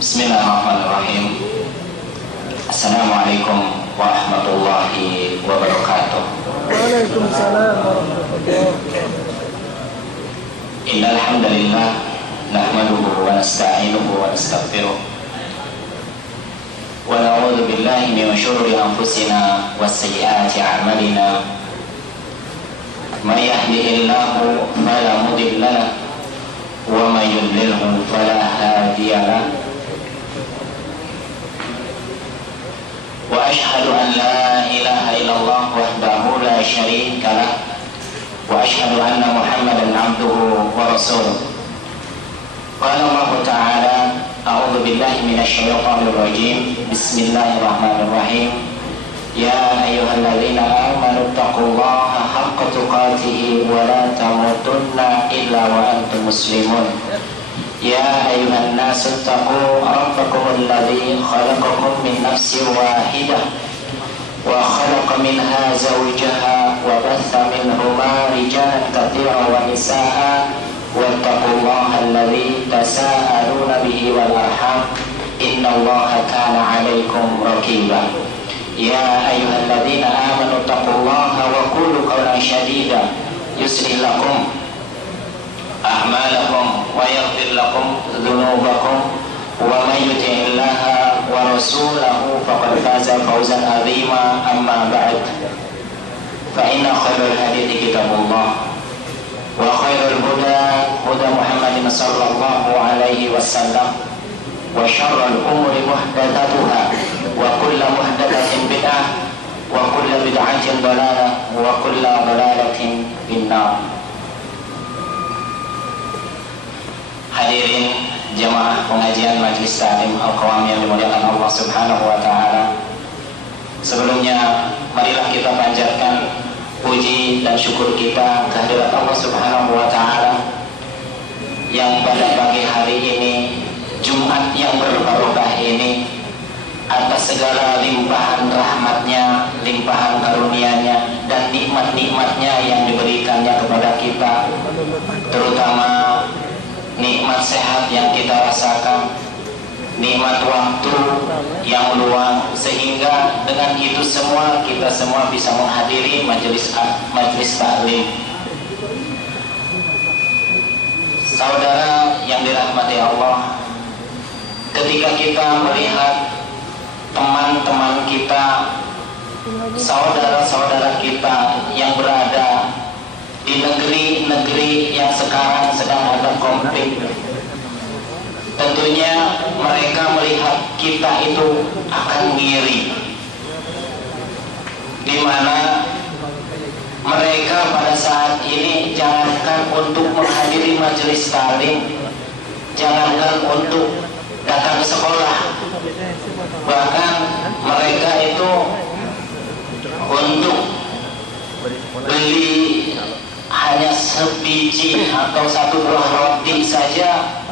Bismillahirrahmanirrahim. Assalamualaikum warahmatullahi wabarakatuh. Waalaikumsalam warahmatullahi wabarakatuh. Innal hamdalillah nahmaduhu wa nasta'inuhu wa nastaghfiruh. Wa na'udzu billahi min shururi anfusina wa sayyiati a'malina. May yahdihillahu fala mudilla lahu wa may yudlilhu fala hadiya lahu. Wa ashhadu an la ilaha illallah wahdahu la syarika lah wa ashhadu anna Muhammadan abduhu wa rasuluh. Qala Allah Ta'ala, a'udzu billahi minasy syaithanir rajim. Bismillahirrahmanirrahim. Ya ayyuhalladzina amanu taqullaha haqqa tuqatih wa la tamutunna illa wa antum muslimun. Ya ayyuhan nasu taqu rabbakum alladzi khalaqakum min nafsin wahidah wa khalaqa minha zawjaha wa batha minhuma rijalan katsiran wa nisaa'a wattaqullaha alladzi tasaaluna bihi wal arham innallaha kana 'alaikum raqiba. Ya ayyuhalladzina amanu taqullaha wa qulu qawlan sadida yuslih lakum a'malakum wa yaghfir lakum dhunubakum wa may yuti'illaha wa rasulahu faqad faza fawzan 'azima. Amma ba'd, fa inna khairal hadithi kitabullah wa khairal huda huda Muhammadin sallallahu alaihi wasallam wa syarrul umuri muhdatsatuha wa kullu muhdatsatin bid'ah wa kullu bid'atin dhalalah wa kullu dhalalatin finnar. Hadirin jamaah pengajian Majelis Ta'lim Al-Qawam yang dimuliakan Allah Subhanahu wa Ta'ala. Sebelumnya marilah kita panjatkan puji dan syukur kita kehadirat Allah Subhanahu wa Ta'ala yang pada pagi hari ini, Jumat yang berbarokah ini, atas segala limpahan rahmatnya, limpahan karunia-Nya dan nikmat-nikmatnya yang diberikannya kepada kita, terutama nikmat sehat yang kita rasakan, nikmat waktu yang luang, sehingga dengan itu semua kita semua bisa menghadiri majelis taklim. Saudara yang dirahmati Allah, ketika kita melihat teman-teman kita, saudara-saudara kita yang berada di negeri-negeri yang sekarang sedang ada konflik, tentunya mereka melihat kita itu akan ngiri, di mana mereka pada saat ini jangankan untuk menghadiri majelis taklim, jangankan untuk datang ke sekolah, bahkan mereka itu untuk beli hanya sebiji atau satu buah roti saja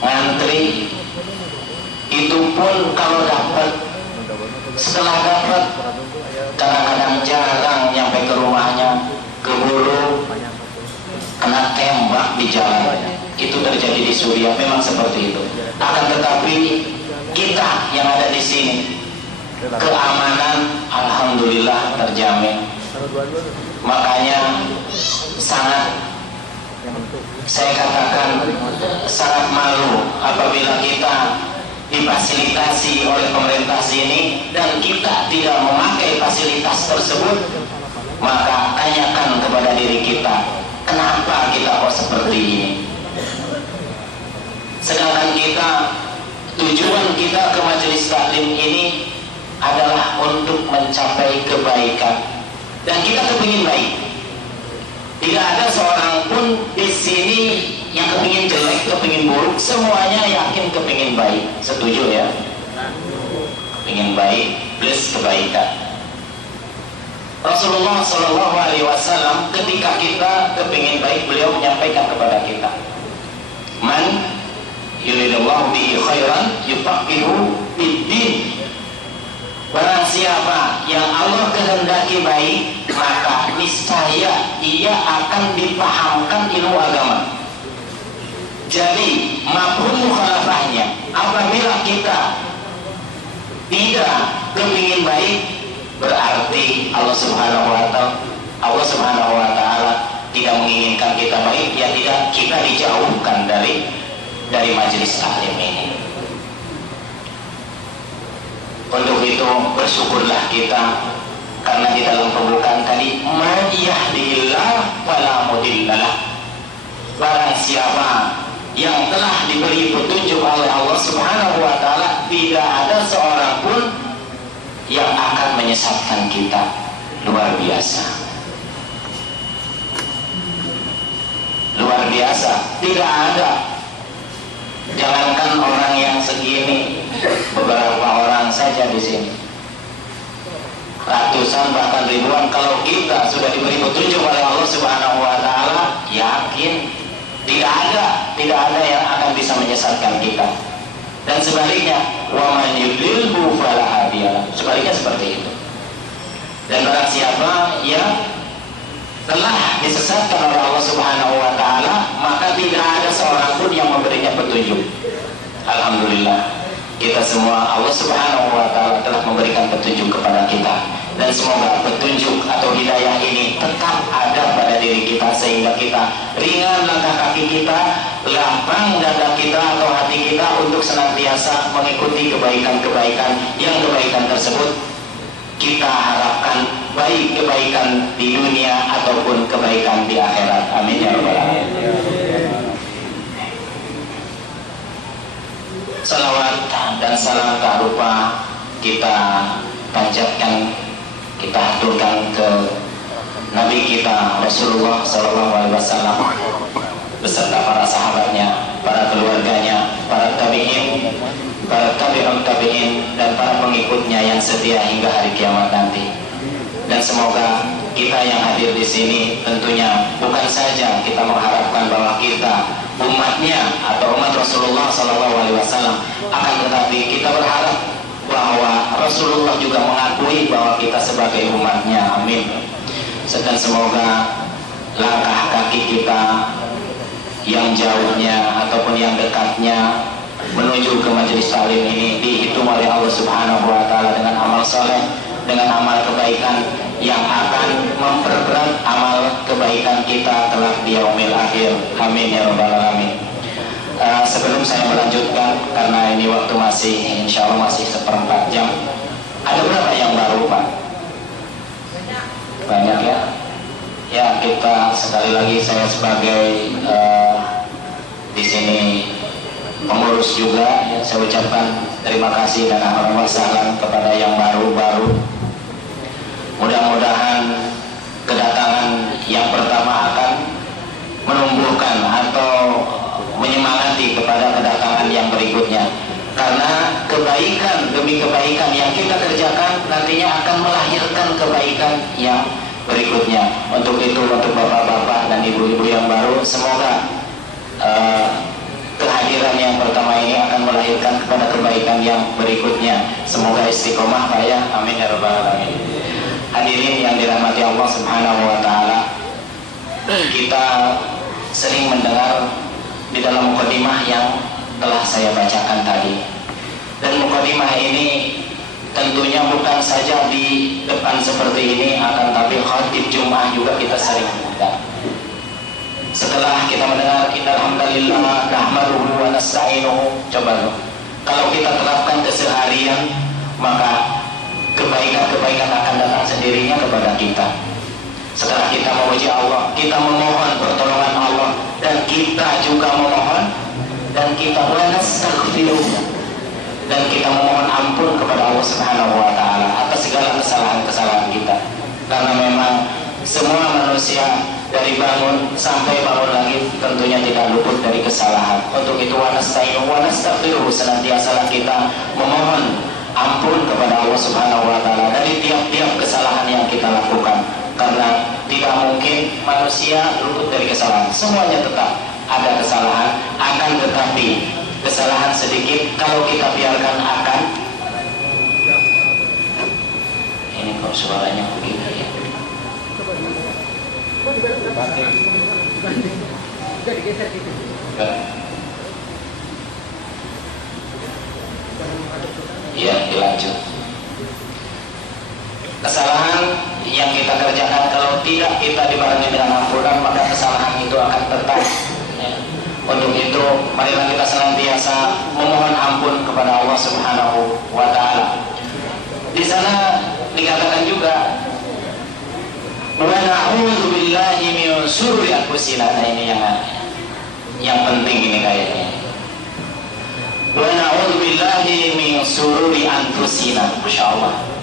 ngantri. Itu pun kalau dapat, setelah dapat kadang-kadang jarang nyampe ke rumahnya, keburu kena tembak di jalan. Itu terjadi di Suriah, memang seperti itu. Akan tetapi kita yang ada di sini, keamanan alhamdulillah terjamin. Makanya saya katakan sangat malu apabila kita difasilitasi oleh pemerintah sini dan kita tidak memakai fasilitas tersebut. Maka tanyakan kepada diri kita, kenapa kita kok seperti ini? Sedangkan kita, tujuan kita ke majelis taklim ini adalah untuk mencapai kebaikan, dan kita kepingin baik. Tidak ada seorang pun di sini yang kepingin jelek, kepingin buruk. Semuanya yakin kepingin baik. Setuju ya? Kepingin baik plus kebaikan. Rasulullah Shallallahu Alaihi Wasallam ketika kita kepingin baik, beliau menyampaikan kepada kita, man yuridullahu bihi khairan yufaqihu fid-din. Barang siapa yang Allah kehendaki baik, maka niscaya ia akan dipahamkan ilmu agama. Jadi mafhum mukhalafahnya, Apabila kita tidak kepingin baik, berarti Allah Subhanahu wa Ta'ala tidak menginginkan kita baik, ya tidak, kita dijauhkan dari majelis taklim ini. Untuk itu bersyukurlah kita, karena di dalam pembukaan tadi, man yahdihillah fala mudhillalah. Barang siapa yang telah diberi petunjuk oleh Allah Subhanahu wa Ta'ala, tidak ada seorang pun yang akan menyesatkan kita. Luar biasa. Luar biasa, tidak ada. Jangankan orang yang segini, beberapa orang saja di sini, ratusan bahkan ribuan. Kalau kita sudah diberi petunjuk oleh Allah Subhanahu wa Ta'ala, yakin tidak ada yang akan bisa menyesatkan kita. Dan sebaliknya, wa man yudlilhu fala hadiyalah. Sebaliknya seperti itu. Dan barang siapa yang telah disesatkan oleh Allah Subhanahu wa Ta'ala, maka tidak ada seorang pun yang memberinya petunjuk. Alhamdulillah, kita semua Allah Subhanahu wa Ta'ala telah memberikan petunjuk kepada kita, dan semoga petunjuk atau hidayah ini tetap ada pada diri kita, sehingga kita ringan langkah kaki kita, lapang dada kita atau hati kita untuk senantiasa mengikuti kebaikan-kebaikan yang kebaikan tersebut kita harapkan, baik kebaikan di dunia ataupun kebaikan di akhirat. Amin ya rabbal alamin. Salawat dan salam tak lupa kita panjatkan, kita haturkan ke Nabi kita Rasulullah SAW beserta para sahabatnya, para keluarganya, para tabi'in, para tabi'un tabi'in, dan para pengikutnya yang setia hingga hari kiamat nanti. Dan semoga kita yang hadir di sini tentunya bukan saja kita mengharapkan bahwa kita umatnya atau umat Rasulullah SAW, akan tetapi kita berharap bahwa Rasulullah juga mengakui bahwa kita sebagai umatnya. Amin. Dan semoga langkah kaki kita yang jauhnya ataupun yang dekatnya menuju ke majelis taklim ini dihitung oleh Allah Subhanahu wa Ta'ala dengan amal soleh, dengan amal kebaikan yang akan memperberat amal kebaikan kita kelak di yaumil akhir. Amin ya rabbal alamin. Sebelum saya melanjutkan, karena ini waktu masih insya Allah masih 1/4 jam, ada berapa yang baru Pak? Banyak ya. Ya, kita sekali lagi, saya sebagai di sini pengurus juga, ya, saya ucapkan terima kasih dan ahlan wa sahlan kepada yang baru-baru. Mudah-mudahan kedatangan yang pertama akan menumbuhkan atau menyemangati kepada kedatangan yang berikutnya, karena kebaikan demi kebaikan yang kita kerjakan nantinya akan melahirkan kebaikan yang berikutnya. Untuk itu, untuk bapak-bapak dan ibu-ibu yang baru, semoga kehadiran yang pertama ini akan melahirkan kepada kebaikan yang berikutnya. Semoga istiqomah Pak ya. Amin ya rabbal alamin. Hadirin yang dirahmati Allah Subhanahu wa Ta'ala, kita sering mendengar di dalam mukadimah yang telah saya bacakan tadi. Dan mukadimah ini tentunya bukan saja di depan seperti ini, akan tapi khatib Jumat juga kita sering mendengar. Setelah kita mendengar innal hamdalillah nahmaduhu wa nasta'inuhu, coba loh, kalau kita terapkan keseharian, maka kebaikan-kebaikan akan datang sendirinya kepada kita. Setelah kita memuji Allah, kita memohon pertolongan Allah, dan kita juga memohon, dan kita nastaghfiruh, dan kita memohon ampun kepada Allah Subhanahu wa Ta'ala atas segala kesalahan-kesalahan kita. Karena memang semua manusia dari bangun sampai bangun lagi tentunya tidak luput dari kesalahan. Untuk itu nasta'inuhu wa nastaghfiruh, senantiasa kita memohon ampun kepada Allah Subhanahu wa Ta'ala dari tiap-tiap kesalahan yang kita lakukan. Karena tidak mungkin manusia luput dari kesalahan, semuanya tetap ada kesalahan, akan tetapi kesalahan sedikit kalau kita biarkan akan ini kok suaranya begini ya. Ya, dilanjut. Kesalahan yang kita kerjakan kalau tidak kita dibarengi dengan ampunan, maka kesalahan itu akan tetap. Ya. Untuk itu, marilah kita senantiasa memohon ampun kepada Allah Subhanahu wa Ta'ala. Di sana dikatakan juga, wa na'udzu billahi min syururi anfusina. Nah, ini yang penting ini kayaknya. Wa na'udzu billahi min syururi anfusina. Masyaallah.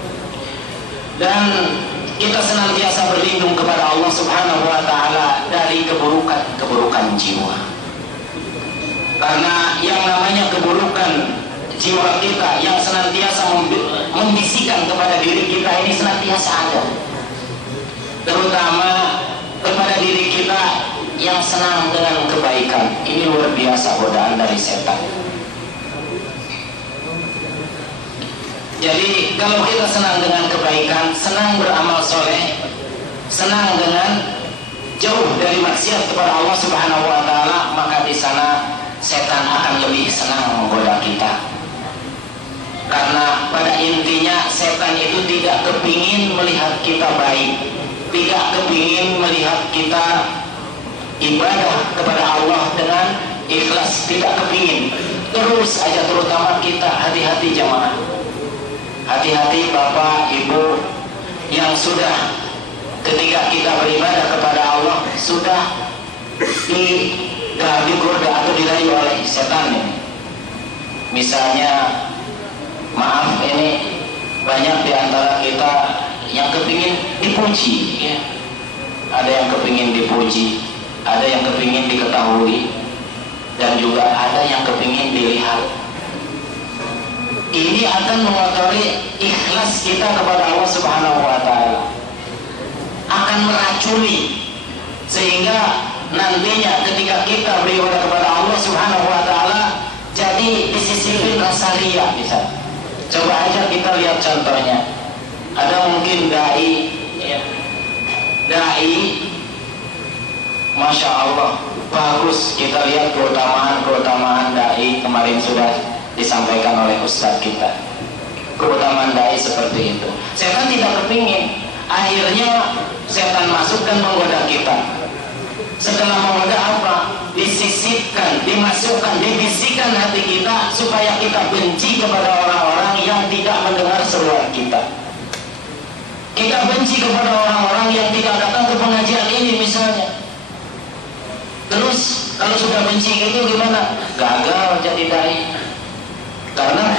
Dan kita senantiasa berlindung kepada Allah Subhanahu wa Ta'ala dari keburukan jiwa. Karena yang namanya keburukan jiwa kita yang senantiasa membisikkan kepada diri kita ini senantiasa ada. Terutama kepada diri kita yang senang dengan kebaikan. Ini luar biasa godaan dari setan. Jadi kalau kita senang dengan kebaikan, senang beramal soleh, senang dengan jauh dari maksiat kepada Allah Subhanahu wa Ta'ala, maka di sana setan akan lebih senang menggoda kita. Karena pada intinya setan itu tidak kepingin melihat kita baik, tidak kepingin melihat kita ibadah kepada Allah dengan ikhlas, tidak kepingin. Terus aja, terutama kita, hati-hati jamaah. Hati-hati Bapak, Ibu yang sudah ketika kita beribadah kepada Allah sudah digoda atau dirayu oleh setan ini. Misalnya, maaf ini banyak di antara kita yang kepingin dipuji, ya. Ada yang kepingin dipuji, ada yang kepingin diketahui, dan juga ada yang kepingin dilihat. Ini akan mengotori ikhlas kita kepada Allah Subhanahu wa Ta'ala, akan meracuni, sehingga nantinya ketika kita beribadah kepada Allah Subhanahu wa Ta'ala jadi disisipin rasa riya. Bisa coba aja kita lihat contohnya. Ada mungkin dai, ya, dai Masya Allah bagus, kita lihat keutamaan dai kemarin sudah disampaikan oleh ustaz kita. Keutamaan dai seperti itu. Setan tidak kepingin. Akhirnya setan masuk dan menggoda kita. Setelah menggoda apa? Disisipkan, dimasukkan, dibisikkan hati kita supaya kita benci kepada orang-orang yang tidak mendengar seruan kita. Kita benci kepada orang-orang yang tidak datang ke pengajian ini misalnya. Terus kalau sudah benci gitu gimana? Gagal jadi dai. Karena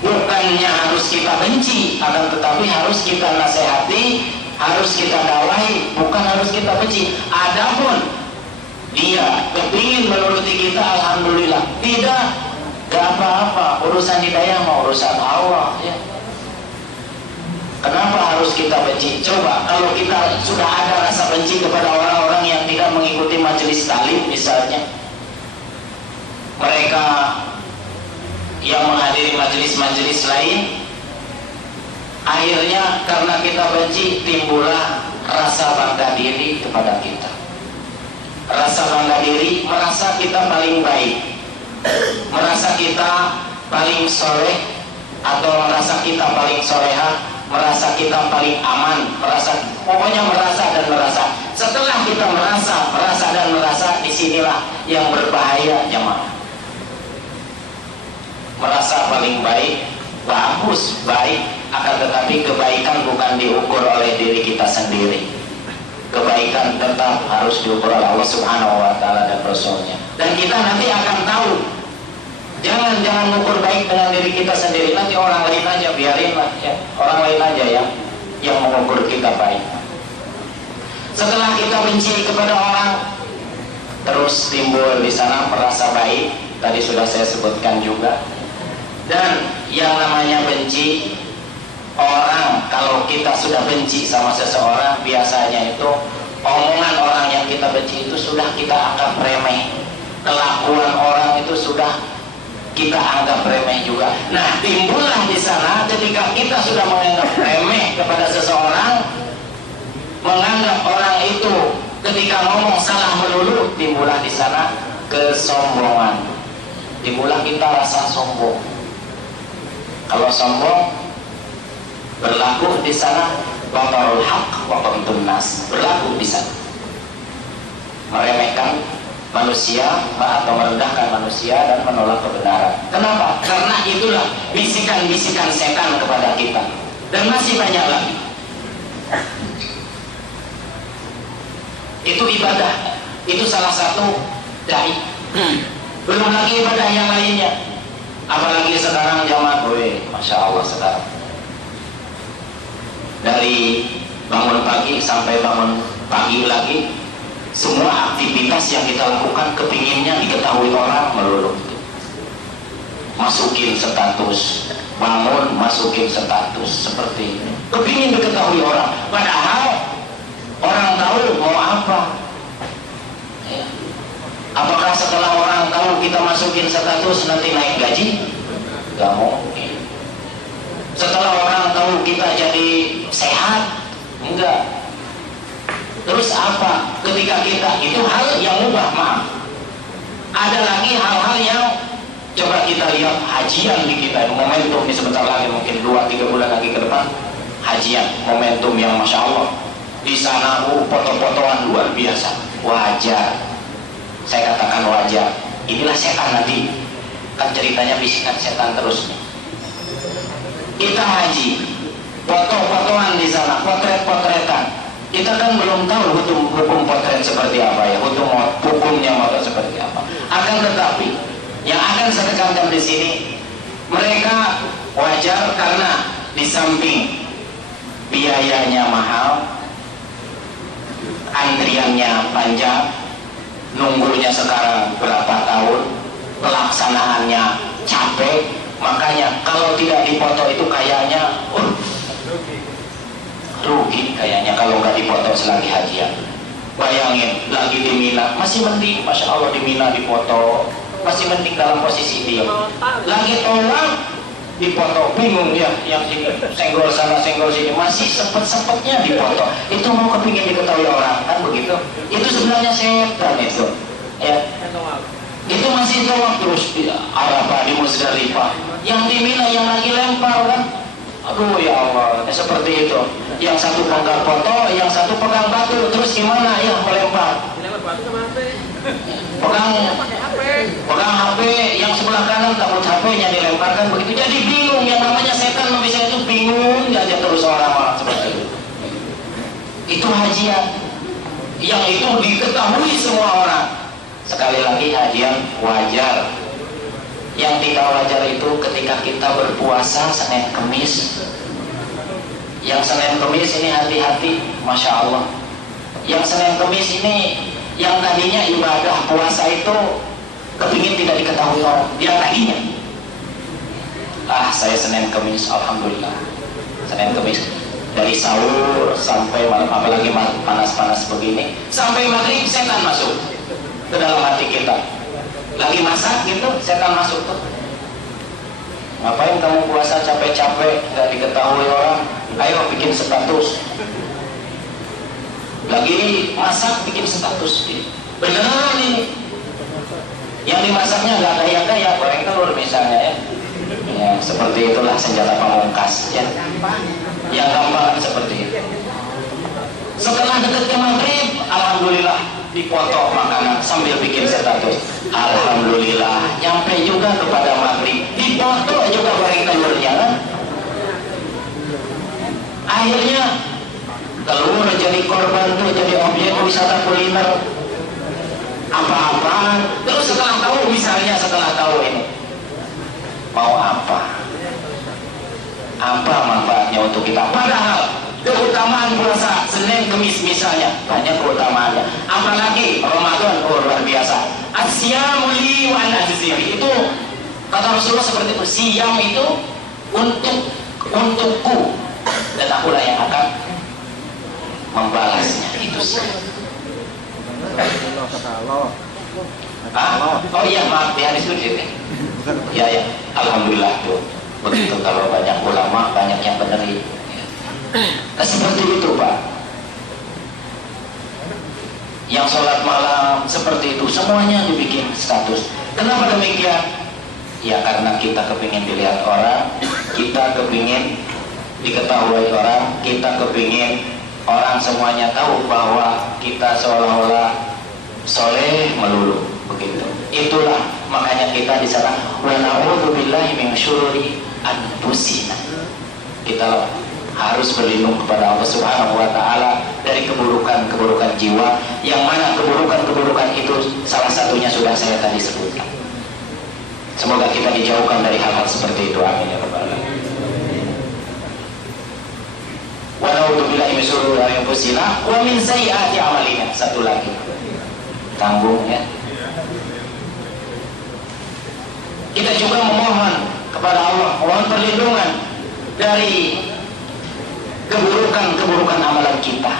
bukannya harus kita benci, akan tetapi harus kita nasihati, harus kita dakwahi, bukan harus kita benci. Adapun dia kepingin menuruti kita, alhamdulillah. Tidak, gak apa-apa. Urusan hidayah mau urusan Allah, ya. Kenapa harus kita benci? Coba kalau kita sudah ada rasa benci kepada orang-orang yang tidak mengikuti majelis taklim misalnya, mereka yang menghadiri majelis-majelis lain, akhirnya karena kita benci timbullah rasa bangga diri kepada kita. Rasa bangga diri, merasa kita paling baik, merasa kita paling soleh, atau merasa kita paling soleha, merasa kita paling aman, pokoknya merasa dan merasa. Setelah kita merasa dan merasa, disinilah yang berbahaya jemaah. Merasa paling baik, bagus, baik, akan tetapi kebaikan bukan diukur oleh diri kita sendiri. Kebaikan tetap harus diukur oleh Allah Subhanahu wa Ta'ala dan Rasulnya. Dan kita nanti akan tahu. Jangan mengukur baik dengan diri kita sendiri. Nanti orang lain aja, biarinlah ya. Orang lain aja yang mengukur kita baik. Setelah kita benci kepada orang, terus timbul di sana merasa baik. Tadi sudah saya sebutkan juga. Dan yang namanya benci, orang kalau kita sudah benci sama seseorang, biasanya itu omongan orang yang kita benci itu sudah kita anggap remeh. Kelakuan orang itu sudah kita anggap remeh juga. Nah, timbullah di sana ketika kita sudah menganggap remeh kepada seseorang, menganggap orang itu ketika ngomong salah melulu, timbullah di sana kesombongan. Timbullah kita rasa sombong. Kalau sombong berlaku di sana batarul haq wa qamtun nas, berlaku di sana meremehkan manusia atau merendahkan manusia dan menolak kebenaran. Kenapa? Karena itulah bisikan-bisikan setan kepada kita, dan masih banyak lagi. Itu ibadah, itu salah satu dai. Belum lagi ibadah yang lainnya. Apalagi sekarang zaman, masya Allah sekarang. Dari bangun pagi sampai bangun pagi lagi, semua aktivitas yang kita lakukan kepinginnya diketahui orang melulu. Masukin status, bangun masukin status seperti ini. Kepingin diketahui orang, padahal orang tahu mau apa. Ya. Apakah setelah orang tahu kita masukin status nanti naik gaji? Gak mungkin. Setelah orang tahu kita jadi sehat? Enggak. Terus apa? Ketika kita itu hal yang mubah, maaf. Ada lagi hal-hal yang coba kita lihat hajian di kita, momentum ini sebentar lagi, mungkin 2-3 bulan lagi ke depan, hajian, momentum yang masya Allah. Di sana foto-fotoan luar biasa, wajar. Saya katakan wajar. Inilah setan nanti. Kan ceritanya bisikan setan terus. Kita haji, foto-fotoan di sana, potret-potretan. Kita kan belum tahu hukum potret seperti apa ya, hukumnya motor seperti apa. Akan tetapi yang akan saya tekankan di sini, mereka wajar karena di samping biayanya mahal, antriannya panjang, nunggunya sekarang berapa tahun, pelaksanaannya capek, makanya kalau tidak dipoto itu kayaknya rugi kayaknya kalau nggak dipoto selagi hajian. Bayangin lagi di Mina, masih mending, masya Allah di Mina dipoto, masih mending dalam posisi diam. Lagi tolak dipoto, bingung ya, yang sini senggol sana senggol sini, masih sempet-sempetnya dipoto. Itu mau kepingin diketahui orang, kan begitu? Itu sebenarnya setan itu, ya. Itu masih tolak terus di Arafah, di Muzdalifah. Yang di Mina yang lagi lempar kan. Aduh ya Allah, ya seperti itu. Yang satu pegang foto, yang satu pegang batu, terus gimana ya melempar? Pegang HP, yang sebelah kanan takut HP-nya dilemparkan begitu. Jadi bingung, yang namanya setan bisa itu bingung aja terus orang-orang seperti itu. Itu hajian yang itu diketahui semua orang. Sekali lagi hajian wajar. Yang tidak wajar itu ketika kita berpuasa Senin Kemis. Yang Senin Kemis ini hati-hati, masya Allah. Yang Senin Kemis ini yang tadinya ibadah puasa itu kepingin tidak diketahui orang, dia tadinya. Saya Senin Kemis, alhamdulillah. Senin Kemis dari sahur sampai malam, apalagi panas-panas begini, sampai maghrib setan masuk ke dalam hati kita. Lagi masak gitu, setan masuk tuh. Ngapain kamu puasa capek-capek, nggak diketahui orang? Ayo bikin status. Lagi masak bikin status. Beneran ini. Yang dimasaknya nggak gaya-gaya, goreng telur misalnya ya. Ya seperti itulah senjata pamungkas ya. Yang gampang seperti itu. Setelah dekat ke maghrib, alhamdulillah dipoto makanan sambil bikin status. Alhamdulillah nyampe juga kepada maghrib, dipoto juga goreng telurnya kan. Akhirnya telur jadi korban tuh, jadi objek wisata kuliner apa-apa. Terus setelah tahu, misalnya setelah tahu ini mau apa manfaatnya untuk kita, padahal keutamaan puasa Senin Kemis misalnya banyak keutamaannya, apalagi Ramadan luar biasa. Asyamu li wa ana ajzihi, itu kata Rasulullah seperti itu. Siam itu untukku dan akulah yang akan membalasnya. Itu sih. Oh iya, maaf di hadis itu ya. Alhamdulillah tuh begitu. Kalau banyak ulama banyak yang benerin. Nah, seperti itu Pak. Yang sholat malam seperti itu, semuanya dibikin status. Kenapa demikian? Ya karena kita kepingin dilihat orang, kita kepingin diketahui orang, kita kepingin orang semuanya tahu bahwa kita seolah-olah soleh melulu, begitu. Itulah makanya kita di sana wa na'udzubillahi min syururi anfusina. Kita harus berlindung kepada Allah Subhanahu wa taala dari keburukan-keburukan jiwa, yang mana keburukan-keburukan itu salah satunya sudah saya tadi sebutkan. Semoga kita dijauhkan dari hal-hal seperti itu. Amin ya rabbal alamin. Wa na'udzubillahi min syururi anfusina wa min sayyiati a'malina. Satu lagi. Tanggung ya. Kita juga memohon kepada Allah, mohon perlindungan dari keburukan-keburukan amalan kita.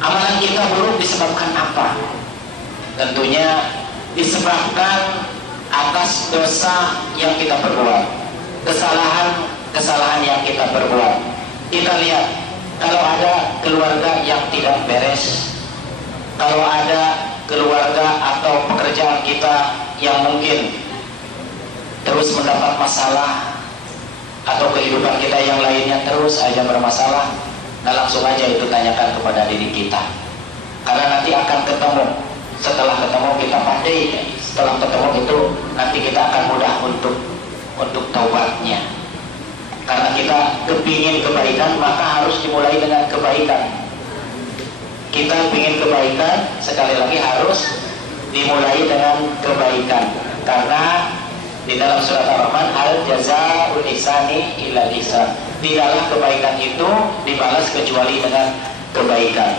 Amalan kita buruk disebabkan apa? Tentunya disebabkan atas dosa yang kita perbuat, kesalahan yang kita perbuat. Kita lihat, kalau ada keluarga yang tidak beres, kalau ada keluarga atau pekerjaan kita yang mungkin terus mendapat masalah, atau kehidupan kita yang lainnya terus aja bermasalah, nah langsung aja itu tanyakan kepada diri kita, karena nanti akan ketemu. Setelah ketemu kita pandai, setelah ketemu itu nanti kita akan mudah untuk taubatnya. Karena kita kepingin kebaikan, maka harus dimulai dengan kebaikan. Kita ingin kebaikan, sekali lagi harus dimulai dengan kebaikan. Karena di dalam surat Ar-Rahman, al jazaa'ul ihsani illa ihsan. Tidaklah kebaikan itu dibalas kecuali dengan kebaikan.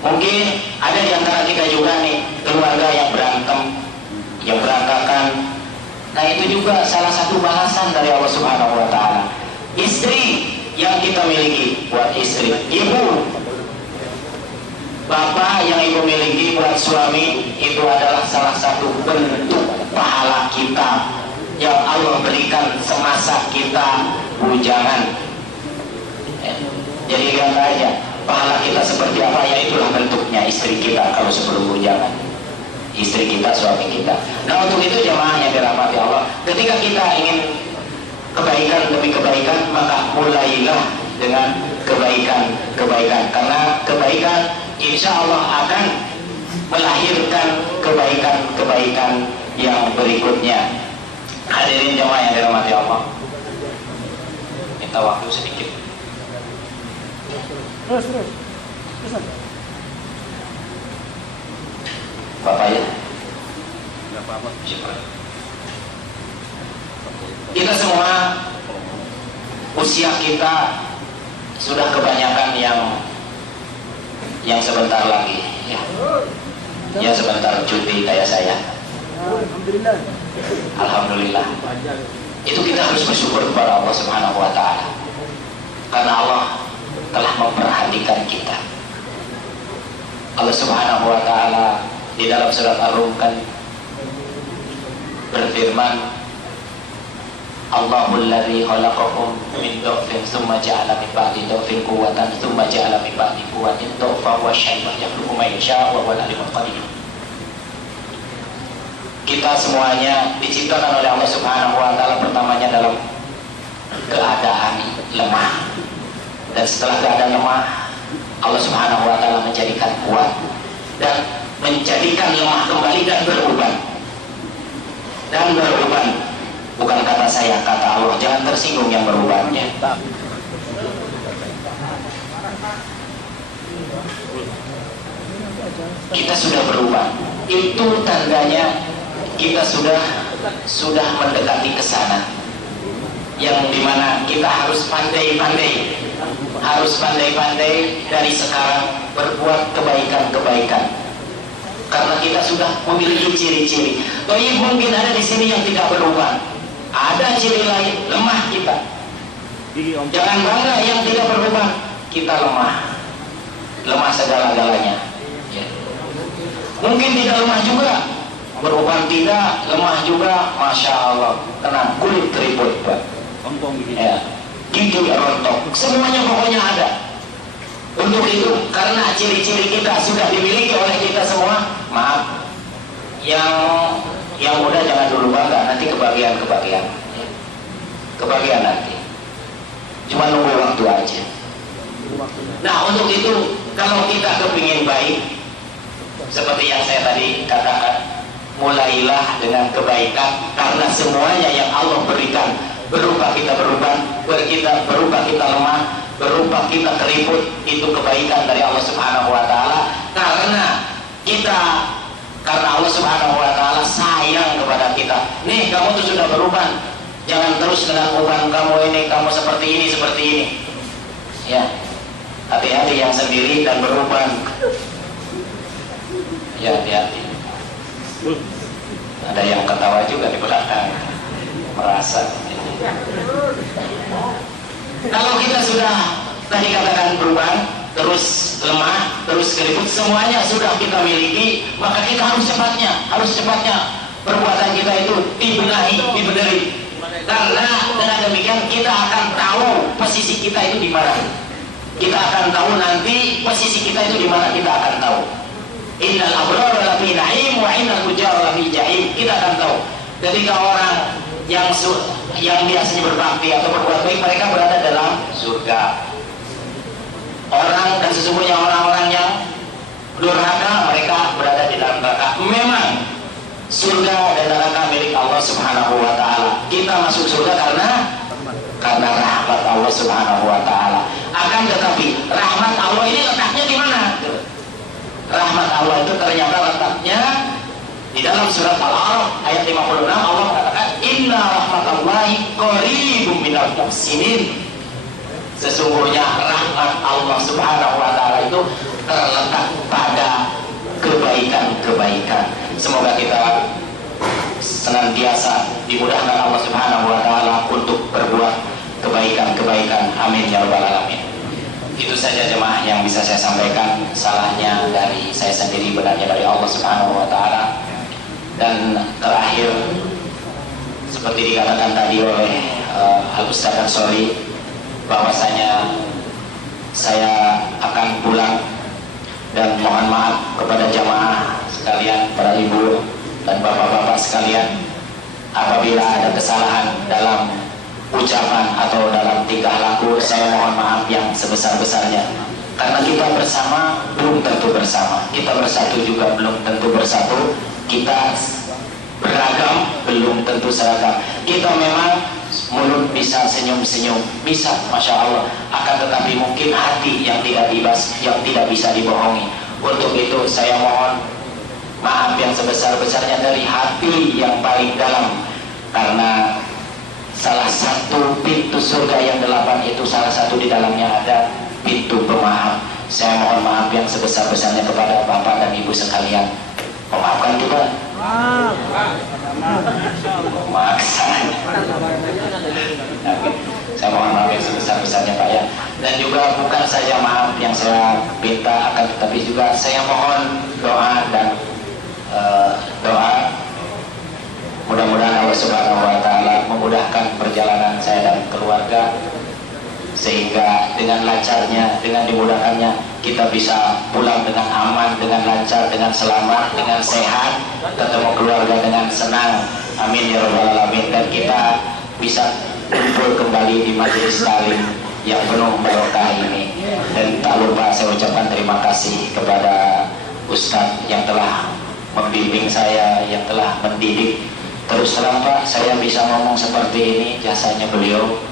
Mungkin ada di antara kita juga nih keluarga yang berantem, yang berantakan. Nah itu juga salah satu balasan dari Allah Subhanahu wa taala. Istri yang kita miliki buat istri, ibu, bapak yang ibu miliki buat suami, itu adalah salah satu bentuk pahala kita yang Allah berikan semasa kita bujangan. Jadi lihat aja pahala kita seperti apa, ya itulah bentuknya istri kita kalau sebelum bujangan. Istri kita, suami kita. Nah untuk itu jemaah yang dirahmati Allah, ketika kita ingin kebaikan demi kebaikan, maka mulailah dengan kebaikan. Karena kebaikan insya Allah akan melahirkan kebaikan yang berikutnya. Hadirin jemaah yang dirahmati Allah, minta waktu sedikit. Terus. Bapak ya. Enggak apa-apa. Kita semua usia kita sudah kebanyakan yang sebentar lagi ya. Ya sebentar cuti kayak saya. Alhamdulillah. Alhamdulillah. Itu kita harus bersyukur kepada Allah Subhanahu wa taala. Karena Allah telah memperhatikan kita. Allah Subhanahu wa taala di dalam surat Ar-Rum kan berfirman, Allahul ladzi khalaqakum min dha'fin tsumma ja'ala min ba'di dha'fin quwwatan tsumma ja'ala min ba'di quwwatin dha'fan wa syaiban yakhluqu ma yasha' wa huwal alimul qadir. Kita semuanya diciptakan oleh Allah Subhanahu wa taala pertamanya dalam keadaan lemah. Dan setelah keadaan lemah, Allah Subhanahu wa taala menjadikan kuat dan menjadikan lemah kembali dan beruban. Bukan kata saya, kata Allah. Jangan tersinggung yang berubannya. Kita sudah berubah. Itu tandanya kita sudah mendekati ke sana. Yang dimana kita harus pandai-pandai dari sekarang berbuat kebaikan. Karena kita sudah memiliki ciri-ciri. Tapi mungkin ada di sini yang tidak berubah. Ada ciri lain, lemah kita. Jangan bangga yang tidak berubah. Kita lemah segala-galanya. Ya. Mungkin tidak lemah juga, berubah tidak, lemah juga, masya Allah. Tenang, kulit keriput, Pak. Ya. Gigi rontok, semuanya pokoknya ada. Untuk itu, karena ciri-ciri kita sudah dimiliki oleh kita semua, maaf, yang Yang muda jangan dulu bangga, nanti kebagian. Kebagian nanti. Cuma nunggu waktu aja. Nah, untuk itu kalau kita kepingin baik, seperti yang saya tadi katakan, mulailah dengan kebaikan, karena semuanya yang Allah berikan, berupa kita berubah, berupa kita lemah, berupa kita keriput, itu kebaikan dari Allah Subhanahu wa taala. Karena Allah Subhanahu wa taala sayang kepada kita. Nih, kamu tuh sudah berubah, jangan terus dengan uban kamu ini, kamu seperti ini. Ya, hati-hati yang sendiri dan berubah. Ya, hati-hati. Ada yang ketawa juga di belakang, merasa. Kalau kita sudah tadi katakan berubah, terus lemah, terus keriput, semuanya sudah kita miliki, maka kita harus cepatnya perbuatan kita itu dibenerin. Karena dengan demikian kita akan tahu posisi kita itu di mana. Kita akan tahu nanti posisi kita itu di mana, kita akan tahu. Innal abrara lafi na'im wa innal fujara lafi jahim. Kita akan tahu. Ketika orang yang biasanya berbakti atau berbuat baik, mereka berada dalam surga. Dan sesungguhnya orang-orang yang durhaka, mereka berada di dalam neraka. Memang surga dan neraka milik Allah Subhanahu wa taala. Kita masuk surga karena rahmat Allah Subhanahu wa taala. Akan tetapi rahmat Allah ini letaknya di mana? Rahmat Allah itu ternyata letaknya di dalam surat Al-A'raf ayat 56. Allah mengatakan, inna rahmatallahi qaribum minal muhsinin. Sesungguhnya rahmat Allah Subhanahu wa taala itu terletak pada kebaikan. Semoga kita senantiasa dimudahkan Allah Subhanahu wa taala untuk berbuat kebaikan. Amin ya rabbal alamin. Itu saja jemaah yang bisa saya sampaikan. Salahnya dari saya sendiri, benarnya dari Allah Subhanahu wa taala. Dan terakhir, seperti dikatakan tadi oleh Al-Ustaz Ansori, bahwasanya saya akan pulang, dan mohon maaf kepada jamaah sekalian, para ibu dan bapak-bapak sekalian, apabila ada kesalahan dalam ucapan atau dalam tingkah laku, saya mohon maaf yang sebesar-besarnya. Karena kita bersama belum tentu bersama, kita bersatu juga belum tentu bersatu, kita beragam belum tentu seragam. Kita memang mulut bisa senyum-senyum, bisa Masya Allah, akan tetapi mungkin hati yang tidak bisa dibohongi. Untuk itu saya mohon maaf yang sebesar-besarnya dari hati yang paling dalam, karena salah satu pintu surga yang 8 itu, salah satu di dalamnya ada pintu pemaaf. Saya mohon maaf yang sebesar-besarnya kepada bapak dan ibu sekalian. Memaafkan juga. Maksa. Saya mohon maaf yang sebesar-besarnya Pak ya. Dan juga bukan saja maaf yang saya minta, akan tetapi juga saya mohon doa dan doa. Mudah-mudahan Allah Subhanahu wa taala memudahkan perjalanan saya dan keluarga, sehingga dengan lancarnya, dengan dimudahkannya, kita bisa pulang dengan aman, dengan lancar, dengan selamat, dengan sehat, ketemu keluarga dengan senang. Amin ya rabbal alamin. Dan kita bisa kumpul kembali di majelis taklim yang penuh barokah ini. Dan tak lupa saya ucapkan terima kasih kepada Ustadz yang telah membimbing saya, yang telah mendidik. Terus terang Pak, saya bisa ngomong seperti ini jasanya beliau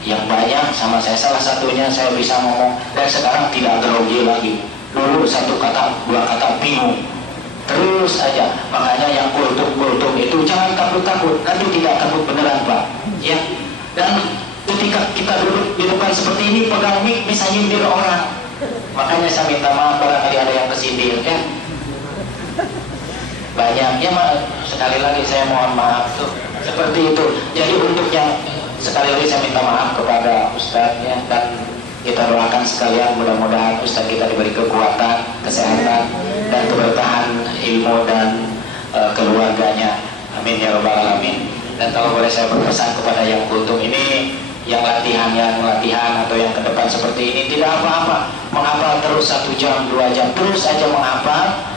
yang banyak sama saya. Salah satunya saya bisa ngomong, dan sekarang tidak grogi lagi. Dulu satu kata, dua kata bingung, terus aja. Makanya yang kultum itu jangan takut-takut, nanti tidak takut beneran Pak ya. Dan ketika kita duduk di depan seperti ini, pegang mic bisa nyindir orang. Makanya saya minta maaf barangkali ada yang kesindir ya. Banyak ya, sekali lagi saya mohon maaf tuh seperti itu. Jadi untuk yang sekali lagi saya minta maaf kepada Ustadz ya, dan kita doakan sekalian mudah-mudahan Ustadz kita diberi kekuatan, kesehatan, dan keberkahan ilmu dan keluarganya. Amin ya rabbal alamin. Dan kalau boleh saya berpesan kepada yang kultum ini, yang latihan atau yang ke depan seperti ini, tidak apa-apa menghafal terus 1 jam 2 jam terus aja menghafal.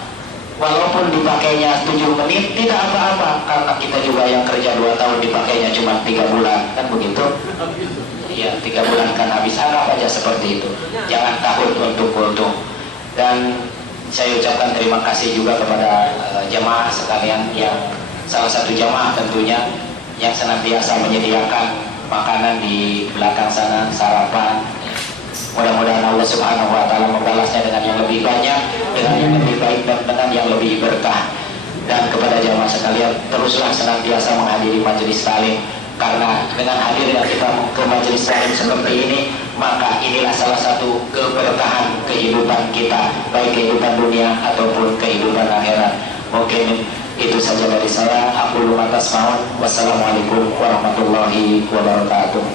walaupun dipakainya 7 menit tidak apa-apa, karena kita juga yang kerja 2 tahun dipakainya cuma 3 bulan, kan begitu? Iya, 3 bulan kan habis. Anggap aja seperti itu, jangan takut untuk kultum. Dan saya ucapkan terima kasih juga kepada jamaah sekalian, yang salah satu jamaah tentunya yang senantiasa menyediakan makanan di belakang sana, sarapan. Mudah-mudahan Allah Subhanahu wa Ta'ala membalasnya dengan yang lebih banyak, dengan yang lebih baik, dan dengan yang lebih berkah. Dan kepada jamaah sekalian, teruslah senantiasa menghadiri majelis taklim, karena dengan hadirnya kita ke majelis taklim seperti ini, maka inilah salah satu keberkahan kehidupan kita, baik kehidupan dunia ataupun kehidupan akhirat. Mungkin itu saja dari saya. Aku lumatas mohon. Wassalamualaikum warahmatullahi wabarakatuh.